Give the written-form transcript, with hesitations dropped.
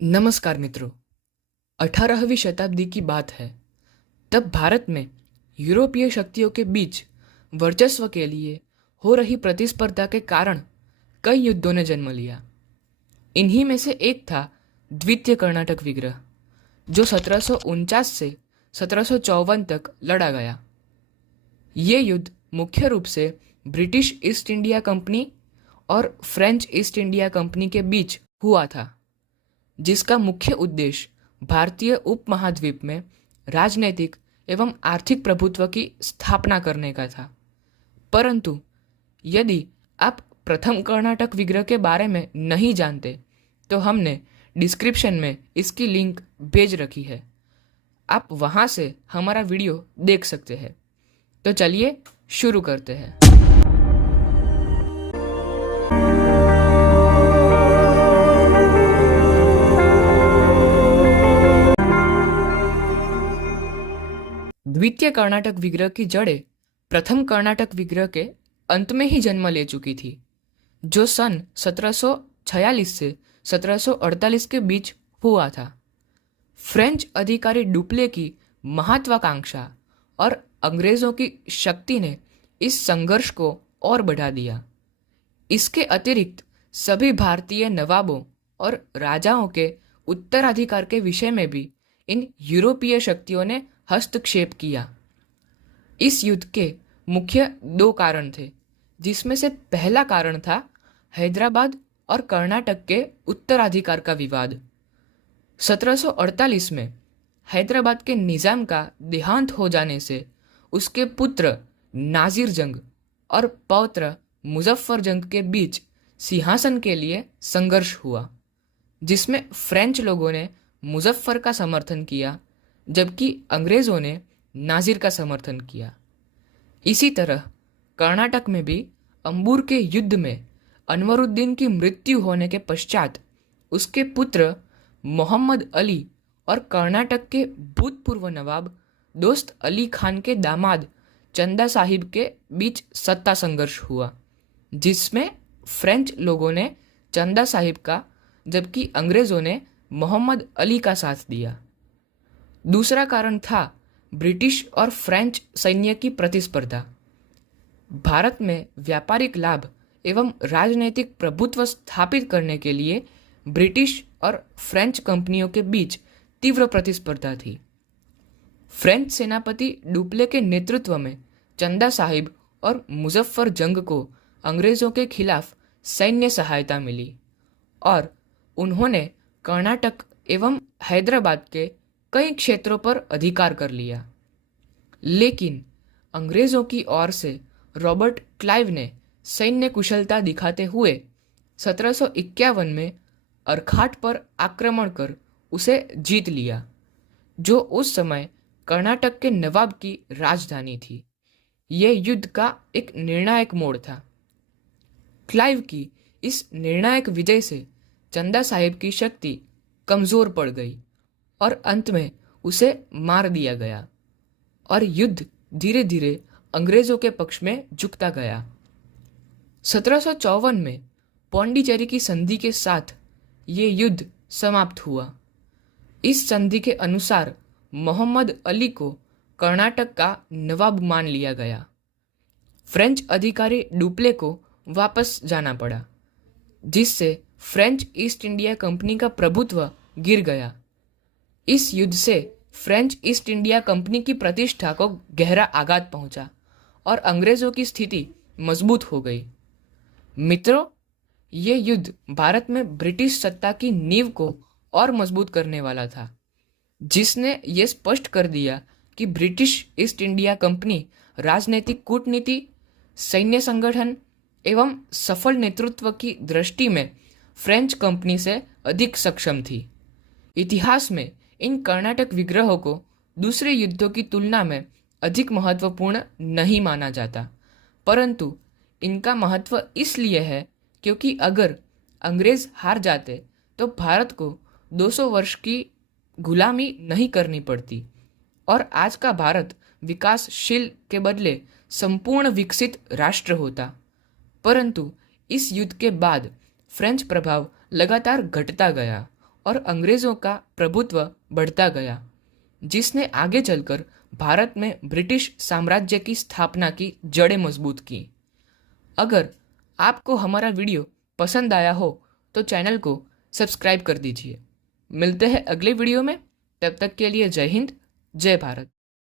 नमस्कार मित्रों। 18वीं शताब्दी की बात है। तब भारत में यूरोपीय शक्तियों के बीच वर्चस्व के लिए हो रही प्रतिस्पर्धा के कारण कई युद्धों ने जन्म लिया। इन्हीं में से एक था द्वितीय कर्नाटक विग्रह, जो 1749 से 1754 तक लड़ा गया। ये युद्ध मुख्य रूप से ब्रिटिश ईस्ट इंडिया कंपनी और फ्रेंच ईस्ट इंडिया कंपनी के बीच हुआ था, जिसका मुख्य उद्देश्य भारतीय उपमहाद्वीप में राजनीतिक एवं आर्थिक प्रभुत्व की स्थापना करने का था। परंतु यदि आप प्रथम कर्नाटक विग्रह के बारे में नहीं जानते तो हमने डिस्क्रिप्शन में इसकी लिंक भेज रखी है, आप वहां से हमारा वीडियो देख सकते हैं। तो चलिए शुरू करते हैं। द्वितीय कर्नाटक विग्रह की जड़ें प्रथम कर्नाटक विग्रह के अंत में ही जन्म ले चुकी थी, जो सन 1746 से 1748 के बीच हुआ था। फ्रेंच अधिकारी डुप्ले की महत्वाकांक्षा और अंग्रेजों की शक्ति ने इस संघर्ष को और बढ़ा दिया। इसके अतिरिक्त सभी भारतीय नवाबों और राजाओं के उत्तराधिकार के विषय में भी इन यूरोपीय शक्तियों ने हस्तक्षेप किया। इस युद्ध के मुख्य दो कारण थे, जिसमें से पहला कारण था हैदराबाद और कर्नाटक के उत्तराधिकार का विवाद। 1748 में हैदराबाद के निजाम का देहांत हो जाने से उसके पुत्र नाजिर जंग और पौत्र मुजफ्फर जंग के बीच सिंहासन के लिए संघर्ष हुआ, जिसमें फ्रेंच लोगों ने मुजफ्फर का समर्थन किया जबकि अंग्रेजों ने नाजिर का समर्थन किया। इसी तरह कर्नाटक में भी अंबूर के युद्ध में अनवरुद्दीन की मृत्यु होने के पश्चात उसके पुत्र मोहम्मद अली और कर्नाटक के भूतपूर्व नवाब दोस्त अली खान के दामाद चंदा साहिब के बीच सत्ता संघर्ष हुआ, जिसमें फ्रेंच लोगों ने चंदा साहिब का जबकि अंग्रेजों ने मोहम्मद अली का साथ दिया। दूसरा कारण था ब्रिटिश और फ्रेंच सैन्य की प्रतिस्पर्धा। भारत में व्यापारिक लाभ एवं राजनीतिक प्रभुत्व स्थापित करने के लिए ब्रिटिश और फ्रेंच कंपनियों के बीच तीव्र प्रतिस्पर्धा थी। फ्रेंच सेनापति डुप्ले के नेतृत्व में चंदा साहिब और मुजफ्फर जंग को अंग्रेजों के खिलाफ सैन्य सहायता मिली और उन्होंने कर्नाटक एवं हैदराबाद के कई क्षेत्रों पर अधिकार कर लिया। लेकिन अंग्रेजों की ओर से रॉबर्ट क्लाइव ने सैन्य कुशलता दिखाते हुए 1751 में अर्खाट पर आक्रमण कर उसे जीत लिया, जो उस समय कर्नाटक के नवाब की राजधानी थी। यह युद्ध का एक निर्णायक मोड़ था। क्लाइव की इस निर्णायक विजय से चंदा साहिब की शक्ति कमजोर पड़ गई और अंत में उसे मार दिया गया और युद्ध धीरे धीरे अंग्रेजों के पक्ष में झुकता गया। 1754 में पौंडीचेरी की संधि के साथ ये युद्ध समाप्त हुआ। इस संधि के अनुसार मोहम्मद अली को कर्नाटक का नवाब मान लिया गया। फ्रेंच अधिकारी डुप्ले को वापस जाना पड़ा, जिससे फ्रेंच ईस्ट इंडिया कंपनी का प्रभुत्व गिर गया। इस युद्ध से फ्रेंच ईस्ट इंडिया कंपनी की प्रतिष्ठा को गहरा आघात पहुंचा और अंग्रेजों की स्थिति मजबूत हो गई। मित्रों, ये युद्ध भारत में ब्रिटिश सत्ता की नींव को और मजबूत करने वाला था, जिसने ये स्पष्ट कर दिया कि ब्रिटिश ईस्ट इंडिया कंपनी राजनीतिक कूटनीति, सैन्य संगठन एवं सफल नेतृत्व की दृष्टि में फ्रेंच कंपनी से अधिक सक्षम थी। इतिहास में इन कर्नाटक विग्रहों को दूसरे युद्धों की तुलना में अधिक महत्वपूर्ण नहीं माना जाता, परंतु इनका महत्व इसलिए है क्योंकि अगर अंग्रेज हार जाते तो भारत को 200 वर्ष की गुलामी नहीं करनी पड़ती और आज का भारत विकासशील के बदले संपूर्ण विकसित राष्ट्र होता। परंतु इस युद्ध के बाद फ्रेंच प्रभाव लगातार घटता गया और अंग्रेज़ों का प्रभुत्व बढ़ता गया, जिसने आगे चलकर भारत में ब्रिटिश साम्राज्य की स्थापना की जड़ें मजबूत की। अगर आपको हमारा वीडियो पसंद आया हो तो चैनल को सब्सक्राइब कर दीजिए। मिलते हैं अगले वीडियो में, तब तक के लिए जय हिंद, जय भारत।